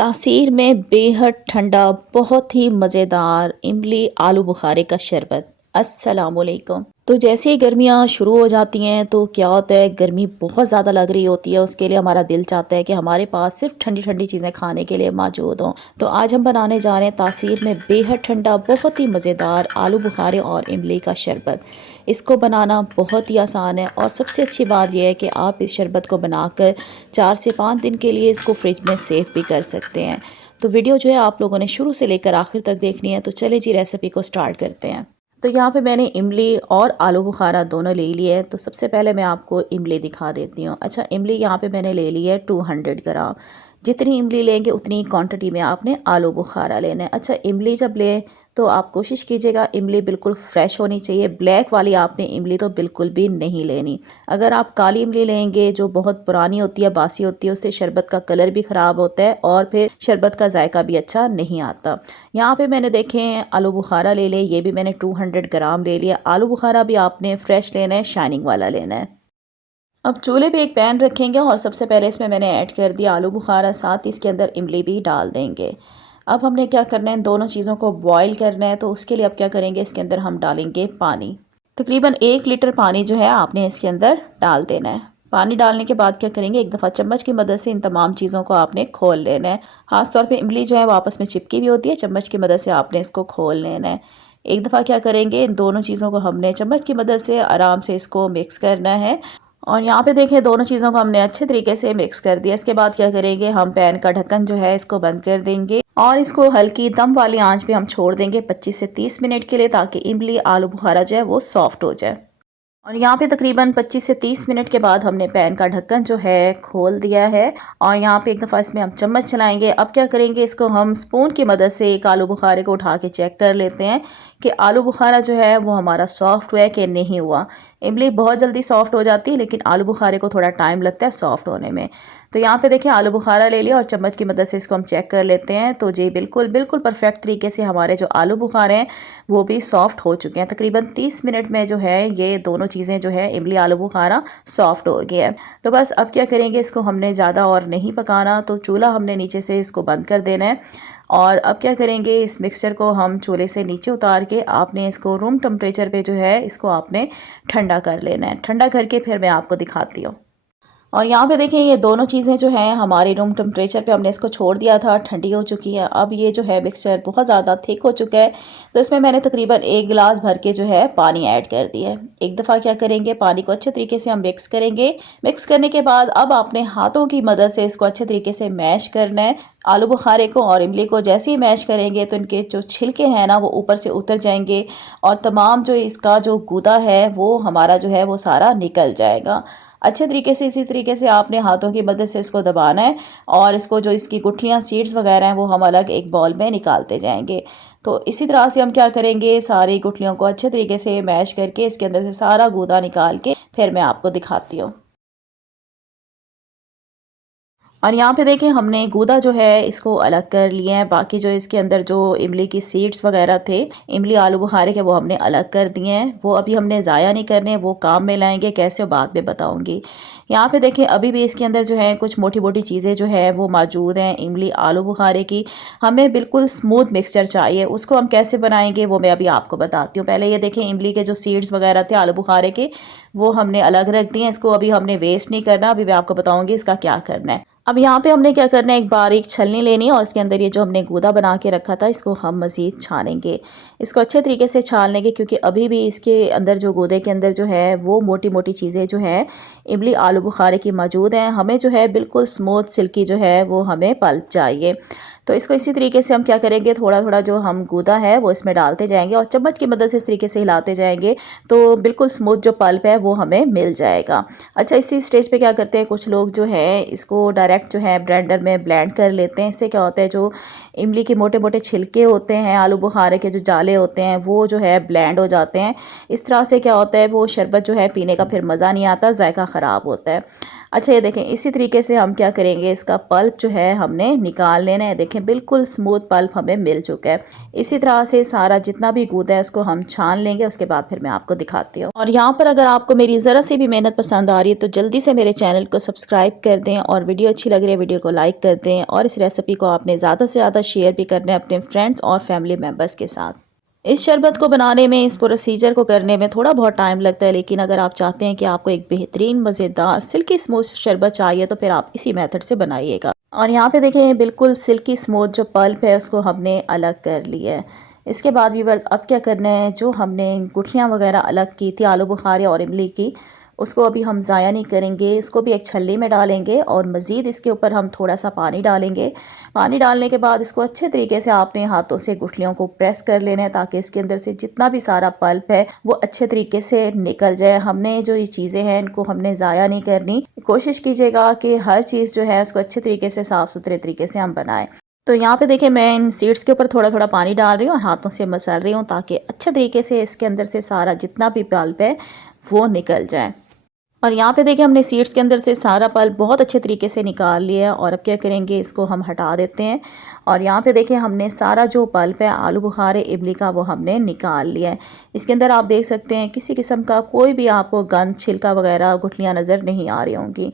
तासीर में बेहद ठंडा बहुत ही मज़ेदार इमली आलू बुखारे का शरबत। अस्सलाम वालेकुम। तो जैसे ही गर्मियाँ शुरू हो जाती हैं तो क्या होता है, गर्मी बहुत ज़्यादा लग रही होती है। उसके लिए हमारा दिल चाहता है कि हमारे पास सिर्फ ठंडी ठंडी चीज़ें खाने के लिए मौजूद हों। तो आज हम बनाने जा रहे हैं तासीर में बेहद ठंडा बहुत ही मज़ेदार आलू बुखारे और इमली का शरबत। इसको बनाना बहुत ही आसान है और सबसे अच्छी बात यह है कि आप इस शरबत को बनाकर 4 से 5 दिन के लिए इसको फ्रिज में सेव भी कर सकते हैं। तो वीडियो जो है आप लोगों ने शुरू से लेकर आखिर तक देखनी है। तो चले जी रेसिपी को स्टार्ट करते हैं। तो यहाँ पे मैंने इमली और आलू बुखारा दोनों ले लिए है। तो सबसे पहले मैं आपको इमली दिखा देती हूँ। अच्छा, इमली यहाँ पे मैंने ले ली है 200 ग्राम। जितनी इमली लेंगे उतनी क्वांटिटी में आपने आलू बुखारा लेना है। अच्छा, इमली जब लें तो आप कोशिश कीजिएगा इमली बिल्कुल फ्रेश होनी चाहिए। ब्लैक वाली आपने इमली तो बिल्कुल भी नहीं लेनी। अगर आप काली इमली लेंगे जो बहुत पुरानी होती है, बासी होती है, उससे शरबत का कलर भी ख़राब होता है और फिर शरबत का जायका भी अच्छा नहीं आता। यहाँ पे मैंने देखें आलू बुखारा ले लें, ये भी मैंने 200 ग्राम ले लिया। आलू बुखारा भी आपने फ्रेश लेना है, शाइनिंग वाला लेना है। अब चूल्हे पे एक पैन रखेंगे और सबसे पहले इसमें मैंने ऐड कर दिया आलू बुखारा, साथ ही इसके अंदर इमली भी डाल देंगे। अब हमने क्या करना है, इन दोनों चीज़ों को बॉईल करना है। तो उसके लिए अब क्या करेंगे, इसके अंदर हम डालेंगे पानी। तकरीबन 1 लीटर पानी जो है आपने इसके अंदर डाल देना है। पानी डालने के बाद क्या करेंगे, एक दफ़ा चम्मच की मदद से इन तमाम चीज़ों को आपने खोल लेना है। ख़ास तौर पे इमली जो है वो आपस में चिपकी भी होती है, चम्मच की मदद से आपने इसको खोल लेना है। एक दफ़ा क्या करेंगे, इन दोनों चीज़ों को हमने चम्मच की मदद से आराम से इसको मिक्स करना है। और यहाँ पे देखें दोनों चीज़ों को हमने अच्छे तरीके से मिक्स कर दिया। इसके बाद क्या करेंगे, हम पैन का ढक्कन जो है इसको बंद कर देंगे और इसको हल्की दम वाली आंच पे हम छोड़ देंगे 25 से 30 मिनट के लिए, ताकि इमली आलू बुखारा जो है वो सॉफ्ट हो जाए। और यहाँ पे तकरीबन 25 से 30 मिनट के बाद हमने पैन का ढक्कन जो है खोल दिया है और यहाँ पे एक दफ़ा इसमें हम चम्मच चलाएंगे। अब क्या करेंगे, इसको हम स्पून की मदद से एक आलू बुखारे को उठा के चेक कर लेते हैं कि आलू बुखारा जो है वो हमारा सॉफ्ट हुआ है कि नहीं हुआ। इमली बहुत जल्दी सॉफ्ट हो जाती है, लेकिन आलू बुखारे को थोड़ा टाइम लगता है सॉफ्ट होने में। तो यहाँ पे देखिए आलू बुखारा ले लिया और चम्मच की मदद से इसको हम चेक कर लेते हैं। तो जी बिल्कुल बिल्कुल परफेक्ट तरीके से हमारे जो आलू बुखारे हैं वो भी सॉफ्ट हो चुके हैं। तकरीबन 30 मिनट में जो है ये दोनों चीज़ें जो है इमली आलू बुखारा सॉफ्ट हो गया है। तो बस अब क्या करेंगे, इसको हमने ज़्यादा और नहीं पकाना। तो चूल्हा हमने नीचे से इसको बंद कर देना है। और अब क्या करेंगे, इस मिक्सचर को हम चूल्हे से नीचे उतार के आपने इसको रूम टेम्परेचर पे जो है इसको आपने ठंडा कर लेना है। ठंडा करके फिर मैं आपको दिखाती हूँ। और यहाँ पे देखें ये दोनों चीज़ें जो हैं हमारे रूम टेम्परेचर पे हमने इसको छोड़ दिया था, ठंडी हो चुकी है। अब ये जो है मिक्सचर बहुत ज़्यादा थिक हो चुका है। तो इसमें मैंने तकरीबन 1 गिलास भर के जो है पानी ऐड कर दिया है। एक दफ़ा क्या करेंगे, पानी को अच्छे तरीके से हम मिक्स करेंगे। मिक्स करने के बाद अब आपने हाथों की मदद से इसको अच्छे तरीके से मैश करना है। आलू बुखारे को और इमली को जैसे ही मैश करेंगे तो इनके जो छिलके हैं ना वो ऊपर से उतर जाएंगे और तमाम जो इसका जो गूदा है वो हमारा जो है वो सारा निकल जाएगा। अच्छे तरीके से इसी तरीके से आपने हाथों की मदद से इसको दबाना है और इसको जो इसकी गुठलियाँ सीड्स वगैरह हैं वो हम अलग एक बॉल में निकालते जाएंगे। तो इसी तरह से हम क्या करेंगे, सारी गुठलियों को अच्छे तरीके से मैश करके इसके अंदर से सारा गूदा निकाल के फिर मैं आपको दिखाती हूँ। और यहाँ पे देखें हमने गूदा जो है इसको अलग कर लिए हैं। बाकी जो इसके अंदर जो इमली की सीड्स वगैरह थे, इमली आलू बुखारे के, वो हमने अलग कर दिए हैं। वो अभी हमने ज़ाया नहीं करने, वो काम में लाएंगे कैसे वो बाद में बताऊंगी। यहाँ पे देखें अभी भी इसके अंदर जो है कुछ मोटी मोटी चीज़ें जो है वो मौजूद हैं इमली आलू बुखारे की। हमें बिल्कुल स्मूथ मिक्सचर चाहिए, उसको हम कैसे बनाएंगे वो मैं अभी आपको बताती हूँ। पहले ये देखें इमली के जो सीड्स वगैरह थे आलू बुखारे के वो हमने अलग रख दिए हैं। इसको अभी हमने वेस्ट नहीं करना, अभी मैं आपको बताऊँगी इसका क्या करना है। अब यहाँ पे हमने क्या करना है, एक बारीक छलनी लेनी है और इसके अंदर ये जो हमने गूदा बना के रखा था इसको हम मज़ीद छानेंगे। इसको अच्छे तरीके से छान लेंगे क्योंकि अभी भी इसके अंदर जो गूदे के अंदर जो है वो मोटी मोटी चीज़ें जो हैं इमली आलू बुखारे की मौजूद हैं। हमें जो है बिल्कुल स्मूथ सिल्की जो है वो हमें पल्प चाहिए। तो इसको इसी तरीके से हम क्या करेंगे, थोड़ा थोड़ा जो हम गूदा है वो इसमें डालते जाएंगे और चम्मच की मदद से इस तरीके से हिलाते जाएंगे तो बिल्कुल स्मूथ जो पल्प है वो हमें मिल जाएगा। अच्छा, इसी स्टेज पे क्या करते हैं कुछ लोग जो है इसको डायरेक्ट जो है ब्लेंडर में ब्लेंड कर लेते हैं। इससे क्या होता है, जो इमली के मोटे मोटे छिलके होते हैं, आलू बुखारे के जो जाले होते हैं वो जो है ब्लेंड हो जाते हैं। इस तरह से क्या होता है वो शरबत जो है पीने का फिर मज़ा नहीं आता, जायका ख़राब होता है। अच्छा ये देखें, इसी तरीके से हम क्या करेंगे, इसका पल्प जो है हमने निकाल लेना है। देखें बिल्कुल स्मूथ पल्प हमें मिल चुका है। इसी तरह से सारा जितना भी गूदा है उसको हम छान लेंगे, उसके बाद फिर मैं आपको दिखाती हूँ। और यहाँ पर अगर आपको मेरी ज़रा सी भी मेहनत पसंद आ रही है तो जल्दी से मेरे चैनल को सब्सक्राइब कर दें, और वीडियो अच्छी लग रही है वीडियो को लाइक कर दें, और इस रेसिपी को आपने ज़्यादा से ज़्यादा शेयर भी करना है अपने फ्रेंड्स और फैमिली मेम्बर्स के साथ। इस शरबत को बनाने में, इस प्रोसीजर को करने में थोड़ा बहुत टाइम लगता है, लेकिन अगर आप चाहते हैं कि आपको एक बेहतरीन मज़ेदार सिल्की स्मूथ शरबत चाहिए तो फिर आप इसी मेथड से बनाइएगा। और यहाँ पे देखें बिल्कुल सिल्की स्मूथ जो पल्प है उसको हमने अलग कर लिया है। इसके बाद भी अब क्या करना है, जो हमने गुठलियाँ वगैरह अलग की थी आलू बुखारे और इमली की, उसको अभी हम ज़ाया नहीं करेंगे, इसको भी एक छल्ली में डालेंगे और मज़ीद इसके ऊपर हम थोड़ा सा पानी डालेंगे। पानी डालने के बाद इसको अच्छे तरीके से आपने हाथों से गुठलियों को प्रेस कर लेना है, ताकि इसके अंदर से जितना भी सारा पल्प है वो अच्छे तरीके से निकल जाए। हमने जो ये चीज़ें हैं इनको हमने ज़ाया नहीं करनी। कोशिश कीजिएगा कि हर चीज़ जो है उसको अच्छे तरीके से साफ़ सुथरे तरीके से हम बनाएं। तो यहाँ पे देखिए मैं इन सीड्स के ऊपर थोड़ा थोड़ा पानी डाल रही हूँ और हाथों से मसल रही हूँ, ताकि अच्छे तरीके से इसके अंदर से सारा जितना भी पल्प है वो निकल जाए। और यहाँ पे देखिए हमने सीड्स के अंदर से सारा पल्प बहुत अच्छे तरीके से निकाल लिया है। और अब क्या करेंगे, इसको हम हटा देते हैं। और यहाँ पे देखिए हमने सारा जो पल्प है आलू बुखारे इमली का वो हमने निकाल लिया है। इसके अंदर आप देख सकते हैं किसी किस्म का कोई भी आपको गंद, छिलका वगैरह, गुठलियाँ नज़र नहीं आ रही होंगी।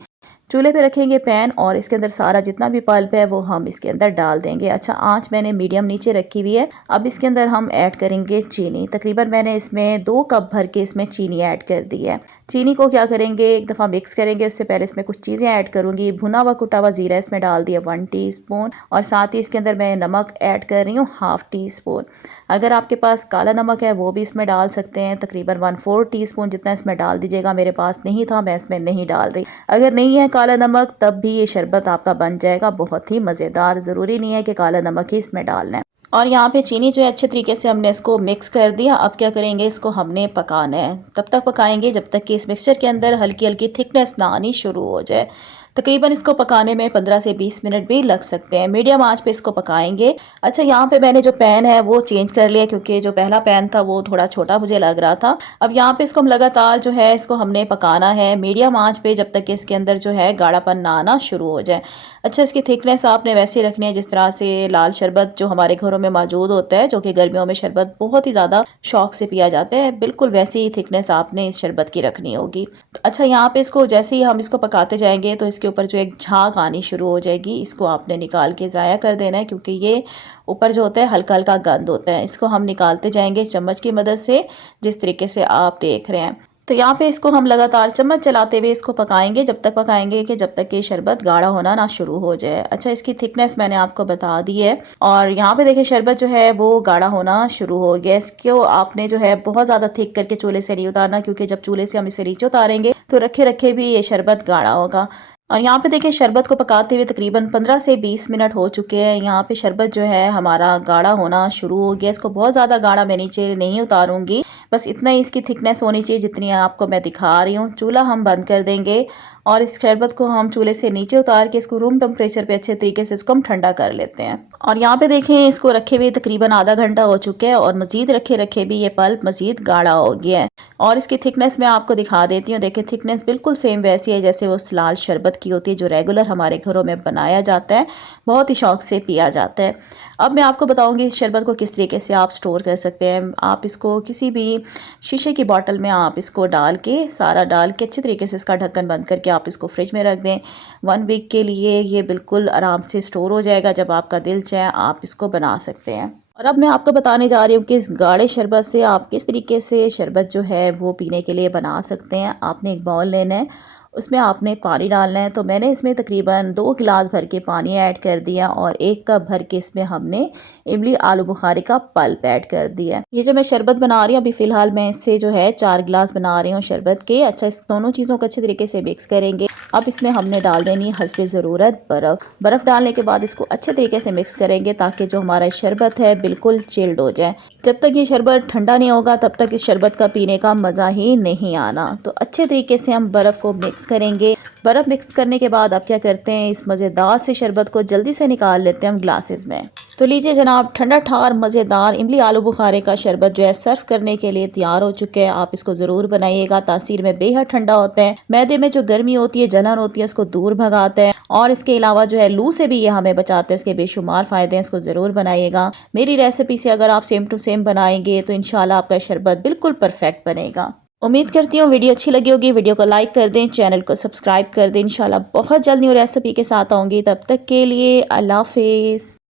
चूल्हे पे रखेंगे पैन, और इसके अंदर सारा जितना भी पल्प है वो हम इसके अंदर डाल देंगे। अच्छा, आंच मैंने मीडियम नीचे रखी हुई है। अब इसके अंदर हम ऐड करेंगे चीनी। तकरीबन मैंने इसमें 2 कप भर के इसमें चीनी ऐड कर दी है। चीनी को क्या करेंगे, एक दफ़ा मिक्स करेंगे। उससे पहले इसमें कुछ चीज़ें ऐड करूँगी। भुना हुआ कुटा हुआ ज़ीरा इसमें डाल दिया 1 टीस्पून, और साथ ही इसके अंदर मैं नमक ऐड कर रही हूँ 1/2 टीस्पून। अगर आपके पास काला नमक है वो भी इसमें डाल सकते हैं, तकरीबन 1/4 टीस्पून जितना इसमें डाल दीजिएगा। मेरे पास नहीं था, मैं इसमें नहीं डाल रही। अगर नहीं है काला नमक तब भी ये शरबत आपका बन जाएगा बहुत ही मज़ेदार। ज़रूरी नहीं है कि काला नमक ही इसमें डालना है। और यहाँ पे चीनी जो है अच्छे तरीके से हमने इसको मिक्स कर दिया। अब क्या करेंगे, इसको हमने पकाना है। तब तक पकाएंगे जब तक कि इस मिक्सचर के अंदर हल्की हल्की थिकनेस ना आनी शुरू हो जाए। तकरीबन इसको पकाने में 15 से 20 मिनट भी लग सकते हैं। मीडियम आंच पे इसको पकाएंगे। अच्छा, यहाँ पे मैंने जो पैन है वो चेंज कर लिया, क्योंकि जो पहला पैन था वो थोड़ा छोटा मुझे लग रहा था। अब यहाँ पे इसको हम लगातार जो है इसको हमने पकाना है मीडियम आंच पे, जब तक कि इसके अंदर जो है गाढ़ापन ना आना शुरू हो जाए। अच्छा, इसकी थिकनेस आपने वैसे ही रखनी है जिस तरह से लाल शरबत जो हमारे घरों में मौजूद होता है, जो कि गर्मियों में शरबत बहुत ही ज़्यादा शौक से पिया जाता है, बिल्कुल वैसी ही थिकनेस आपने इस शरबत की रखनी होगी। तो अच्छा, यहाँ पे इसको जैसे ही हम इसको पकाते जाएंगे तो इसके ऊपर जो एक झाग आनी शुरू हो जाएगी। इसको आपने निकाल के ज़ाया कर देना है, क्योंकि ये ऊपर जो होता है हल्का हल्का गंद होता है। इसको हम निकालते जाएंगे चम्मच की मदद से, जिस तरीके से आप देख रहे हैं। तो यहाँ पे इसको हम लगातार चम्मच चलाते हुए इसको पकाएंगे, जब तक पकाएंगे कि जब तक कि शरबत गाढ़ा होना ना शुरू हो जाए। अच्छा, इसकी थिकनेस मैंने आपको बता दी है। और यहाँ पे देखिए शरबत जो है वो गाढ़ा होना शुरू हो गया। इसको आपने जो है बहुत ज़्यादा थिक करके चूल्हे से नहीं उतारना, क्योंकि जब चूल्हे से हम इसे नीचे उतारेंगे तो रखे रखे भी ये शरबत गाढ़ा होगा। और यहाँ पे देखिए शरबत को पकाते हुए तकरीबन 15 से 20 मिनट हो चुके हैं। यहाँ पे शरबत जो है हमारा गाढ़ा होना शुरू हो गया। इसको बहुत ज़्यादा गाढ़ा मैं नीचे नहीं उतारूंगी, बस इतना ही इसकी थिकनेस होनी चाहिए जितनी आपको मैं दिखा रही हूँ। चूल्हा हम बंद कर देंगे, और इस शरबत को हम चूल्हे से नीचे उतार के इसको रूम टेम्परेचर पे अच्छे तरीके से इसको हम ठंडा कर लेते हैं। और यहाँ पे देखें इसको रखे हुए तकरीबन आधा घंटा हो चुका है, और मज़ीद रखे रखे भी ये पल्प मज़ीद गाढ़ा हो गया है। और इसकी थिकनेस मैं आपको दिखा देती हूँ। देखिए थिकनेस बिल्कुल सेम वैसी है जैसे वो लाल शरबत की होती है, जो रेगुलर हमारे घरों में बनाया जाता है, बहुत ही शौक से पिया जाता है। अब मैं आपको बताऊंगी इस शरबत को किस तरीके से आप स्टोर कर सकते हैं। आप इसको किसी भी शीशे की बॉटल में आप इसको डाल के, सारा डाल के अच्छे तरीके से इसका ढक्कन बंद करके आप इसको फ्रिज में रख दें। 1 वीक के लिए ये बिल्कुल आराम से स्टोर हो जाएगा। जब आपका दिल चाहे आप इसको बना सकते हैं। और अब मैं आपको बताने जा रही हूँ कि इस गाढ़े शरबत से आप किस तरीके से शरबत जो है वो पीने के लिए बना सकते हैं। आपने एक बाउल लेना है, उसमें आपने पानी डालना है। तो मैंने इसमें तकरीबन 2 गिलास भर के पानी ऐड कर दिया, और 1 कप भर के इसमें हमने इमली आलू बुखारे का पल्प ऐड कर दिया। ये जो मैं शरबत बना रही हूँ अभी फ़िलहाल मैं इससे जो है 4 गिलास बना रही हूँ शरबत के। अच्छा, इस दोनों चीज़ों को अच्छे तरीके से मिक्स करेंगे। अब इसमें हमने डाल देनी है हस्बे ज़रूरत बर्फ़। बर्फ़ डालने के बाद इसको अच्छे तरीके से मिक्स करेंगे, ताकि जो हमारा शरबत है बिल्कुल चिल्ड हो जाए। जब तक ये शरबत ठंडा नहीं होगा तब तक इस शरबत का पीने का मज़ा ही नहीं आना। तो अच्छे तरीके से हम बर्फ़ को मिक्स करेंगे। बर्फ़ मिक्स करने के बाद अब क्या करते हैं, इस मज़ेदार से शरबत को जल्दी से निकाल लेते हैं हम ग्लासेस में। तो लीजिए जनाब, ठंडा ठार मज़ेदार इमली आलू बुखारे का शरबत जो है सर्व करने के लिए तैयार हो चुके हैं। आप इसको ज़रूर बनाइएगा, तासीर में बेहद ठंडा होता है, मैदे में जो गर्मी होती है, जलन होती है, उसको दूर भगाता है और इसके अलावा जो है लू से भी ये हमें बचाता है। इसके बेशुमार फ़ायदे हैं, इसको ज़रूर बनाइएगा। मेरी रेसिपी से अगर आप सेम टू सेम बनाएंगे तो इंशाल्लाह आपका शरबत बिल्कुल परफेक्ट बनेगा। उम्मीद करती हूँ वीडियो अच्छी लगी होगी। वीडियो को लाइक कर दें, चैनल को सब्सक्राइब कर दें। इंशाल्लाह बहुत जल्द न्यू रेसिपी के साथ आऊँगी, तब तक के लिए अल्लाह हाफिज़।